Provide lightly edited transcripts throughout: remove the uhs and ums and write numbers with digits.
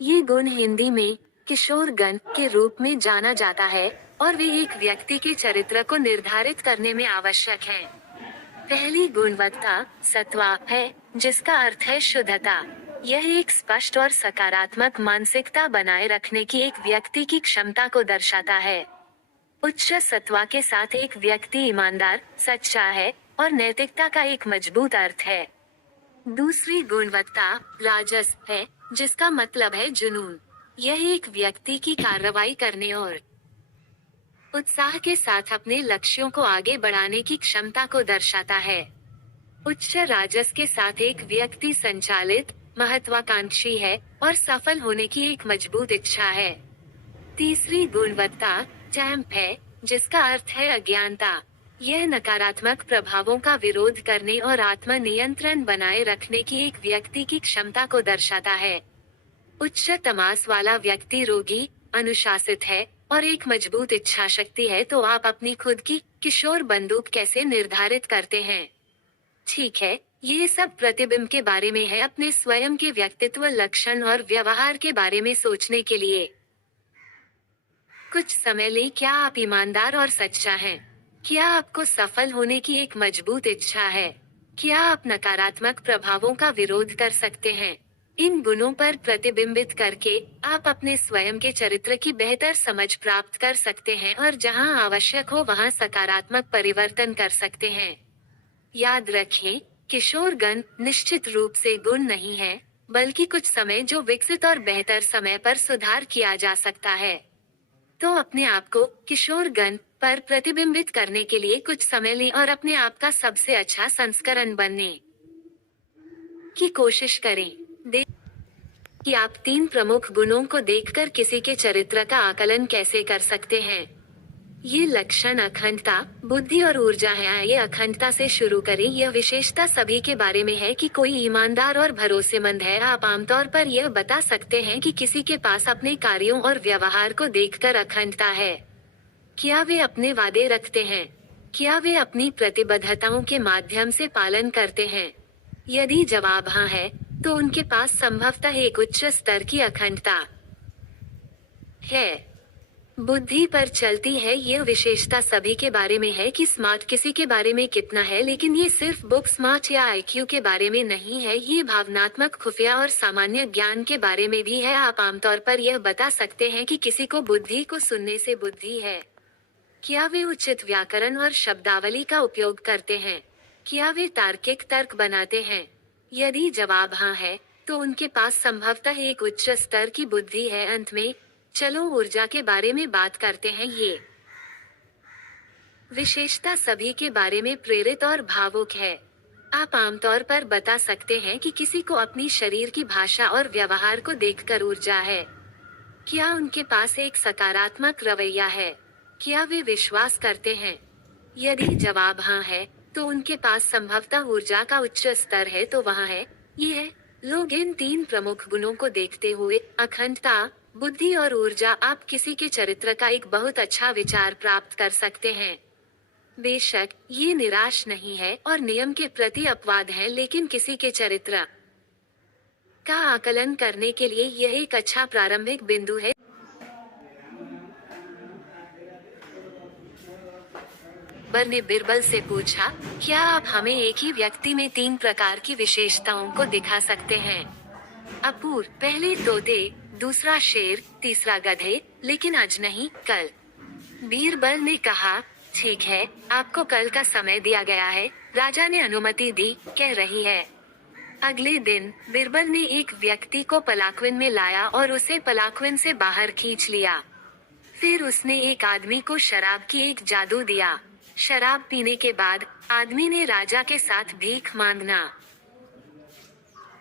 ये गुण हिंदी में किशोर गण के रूप में जाना जाता है और वे एक व्यक्ति के चरित्र को निर्धारित करने में आवश्यक हैं। पहली गुणवत्ता सत्वा है, जिसका अर्थ है शुद्धता। यह एक स्पष्ट और सकारात्मक मानसिकता बनाए रखने की एक व्यक्ति की क्षमता को दर्शाता है। उच्च सत्वा के साथ एक व्यक्ति ईमानदार, सच्चा है और नैतिकता का एक मजबूत अर्थ है। दूसरी गुणवत्ता राजस है, जिसका मतलब है जुनून। यह एक व्यक्ति की कार्रवाई करने और उत्साह के साथ अपने लक्ष्यों को आगे बढ़ाने की क्षमता को दर्शाता है। उच्च राजस के साथ एक व्यक्ति संचालित, महत्वाकांक्षी है और सफल होने की एक मजबूत इच्छा है। तीसरी गुणवत्ता चैम्प है, जिसका अर्थ है अज्ञानता। यह नकारात्मक प्रभावों का विरोध करने और आत्मनियंत्रण बनाए रखने की एक व्यक्ति की क्षमता को दर्शाता है। उच्च तमास वाला व्यक्ति रोगी, अनुशासित है और एक मजबूत इच्छा शक्ति है, तो आप अपनी खुद की किशोर बंदूक कैसे निर्धारित करते हैं? ठीक है, ये सब प्रतिबिंब के बारे में है, अपने स्वयं के व्यक्तित्व लक्षण और व्यवहार के बारे में सोचने के लिए कुछ समय लें। क्या आप ईमानदार और सच्चा हैं? क्या आपको सफल होने की एक मजबूत इच्छा है? क्या आप नकारात्मक प्रभावों का विरोध कर सकते हैं? इन गुणों पर प्रतिबिंबित करके आप अपने स्वयं के चरित्र की बेहतर समझ प्राप्त कर सकते हैं और जहां आवश्यक हो वहां सकारात्मक परिवर्तन कर सकते हैं। याद रखें, किशोर गण निश्चित रूप से गुण नहीं है, बल्कि कुछ समय जो विकसित और बेहतर समय पर सुधार किया जा सकता है। तो अपने आप को किशोर गण पर प्रतिबिंबित करने के लिए कुछ समय लें और अपने आप का सबसे अच्छा संस्करण बनने की कोशिश करें। कि आप 3 प्रमुख गुणों को देखकर किसी के चरित्र का आकलन कैसे कर सकते हैं। ये लक्षण अखंडता, बुद्धि और ऊर्जा है। आइए अखंडता से शुरू करें। यह विशेषता सभी के बारे में है कि कोई ईमानदार और भरोसेमंद है। आप आमतौर पर यह बता सकते हैं कि किसी के पास अपने कार्यों और व्यवहार को देखकर अखंडता है। क्या वे अपने वादे रखते हैं? क्या वे अपनी प्रतिबद्धताओं के माध्यम से पालन करते हैं? यदि जवाब हाँ है, तो उनके पास संभवतः एक उच्च स्तर की अखंडता है। बुद्धि पर चलती है। यह विशेषता सभी के बारे में है कि स्मार्ट किसी के बारे में कितना है, लेकिन ये सिर्फ बुक स्मार्ट या आईक्यू के बारे में नहीं है। ये भावनात्मक, खुफिया और सामान्य ज्ञान के बारे में भी है। आप आमतौर पर यह बता सकते हैं कि किसी को बुद्धि को सुनने से बुद्धि है। क्या वे उचित व्याकरण और शब्दावली का उपयोग करते हैं? क्या वे तार्किक तर्क बनाते हैं? यदि जवाब हाँ है, तो उनके पास संभवतः एक उच्च स्तर की बुद्धि है। अंत में, चलो ऊर्जा के बारे में बात करते हैं। ये विशेषता सभी के बारे में प्रेरित और भावुक है। आप आमतौर पर बता सकते हैं कि किसी को अपनी शरीर की भाषा और व्यवहार को देखकर ऊर्जा है। क्या उनके पास एक सकारात्मक रवैया है? क्या वे विश्वास करते हैं? यदि जवाब हाँ है, तो उनके पास संभवतः ऊर्जा का उच्च स्तर है। तो वहाँ है। ये है। लोग इन 3 प्रमुख गुणों को देखते हुए अखंडता, बुद्धि और ऊर्जा, आप किसी के चरित्र का एक बहुत अच्छा विचार प्राप्त कर सकते हैं। बेशक ये निराश नहीं है और नियम के प्रति अपवाद है, लेकिन किसी के चरित्र का आकलन करने के लिए यह एक अच्छा प्रारंभिक बिंदु है। अकबर ने बिरबल से पूछा, क्या आप हमें एक ही व्यक्ति में 3 प्रकार की विशेषताओं को दिखा सकते हैं? अपूर, पहले तोते, दूसरा शेर, तीसरा गधे, लेकिन आज नहीं, कल। बीरबल ने कहा, ठीक है, आपको कल का समय दिया गया है। राजा ने अनुमति दी, कह रही है। अगले दिन बीरबल ने एक व्यक्ति को पलाक्विन में लाया और उसे पलाक्विन से बाहर खींच लिया। फिर उसने एक आदमी को शराब की एक जादू दिया। शराब पीने के बाद आदमी ने राजा के साथ भीख मांगना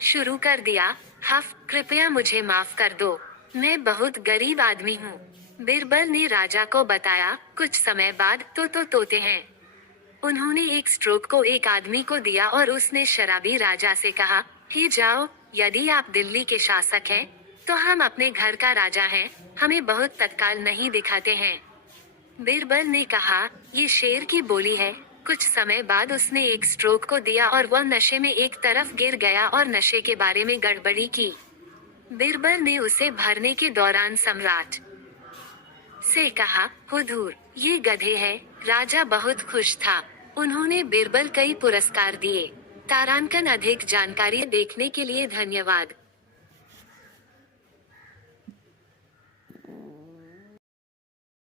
शुरू कर दिया। हफ, कृपया मुझे माफ कर दो, मैं बहुत गरीब आदमी हूँ। बीरबल ने राजा को बताया। कुछ समय बाद तो तोते हैं। उन्होंने एक स्ट्रोक को एक आदमी को दिया और उसने शराबी राजा से कहा, हे जाओ, यदि आप दिल्ली के शासक हैं, तो हम अपने घर का राजा हैं, हमें बहुत तत्काल नहीं दिखाते हैं। बीरबल ने कहा, ये शेर की बोली है। कुछ समय बाद उसने एक स्ट्रोक को दिया और वह नशे में एक तरफ गिर गया और नशे के बारे में गड़बड़ी की। बिरबल ने उसे भरने के दौरान सम्राट से कहा, हुजूर, ये गधे हैं। राजा बहुत खुश था। उन्होंने बिरबल कई पुरस्कार दिए। तारांकन अधिक जानकारी देखने के लिए धन्यवाद।